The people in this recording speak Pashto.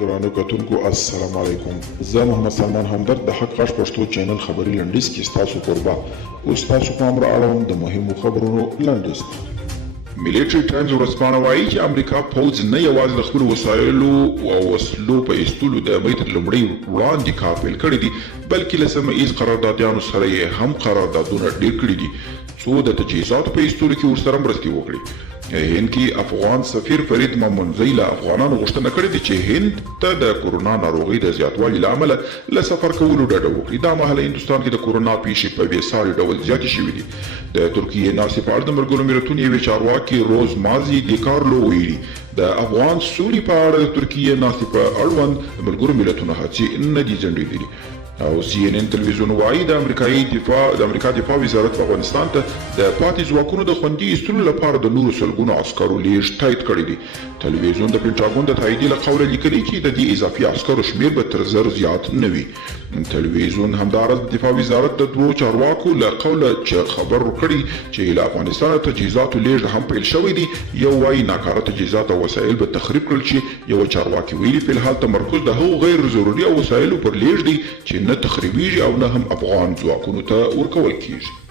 درانو کتونکو السلام علیکم. زه محمد سلمان همدرد د حق غږ پښتو چینل خبري لنډیز کې ستاسو قربا اوس تاسو پام را اړوم د مهمو خبرونو لنډیز. ملیټري ټایمز ورځپاڼه وایي چې امریکا پوځ نه یوازې د خپلو وسایلو او وسلو په ایستلو د مۍ تر لومړۍ وړاندې کار پیل کړی دی، بلکې له سیمه ایز قراردادیانو سره یې هم قراردادونه ډېر کړي دي څو د تجهیزاتو په ایستلو کې ورسره مرستې وکړي. هند کې افغان سفیر فرید مامنځي له افغانانو غوښتنه کړې ده چې هند ته د کورونا ناروغۍ د زیاتوالي له امله له سفر کولو ډډه وکړي. دا مهال هندوستان کې د کورونا پیښې په بېساري ډول زیاتې شوې دي. د ترکیې ناستې په اړه د ملګرو ملتونو یوې چارواکي روز مازی دیکارلو ویلي د افغان سولې په اړه د ترکیې ناستې په اړوند د ملګرو ملتونو هڅې نه دي ځنډېدلې. او CNN تلویزیون وایي د امریکا دفاع وزارت په افغانستان ته د پاتې ځواکونو د خوندي ایستلو لپاره د نورو سلګونو عسکرو لیږد تایید کړی دی. تلویزیون د پینټاګون د تاییدیې له قوله لیکلي چې د دې اضافي عسکرو شمیر به تر 1000 زیات نه وي. تلویزیون همداراز د دفاع وزارت د دوو چارواکو له قوله چې خبر ورکړي چې له افغانستانه تجهیزاتو لیږد هم پیل شوی دی. یو وایي ناکاره تجهیزات او وسایل به تخریب کړل شي. یو چارواکي ویلي فلحال تمرکز د هغو غیر ضروري او وسایلو پر لیږد دی چې نه تخریبیږي او نه هم افغان ځواکونو ته ورکول کیږي.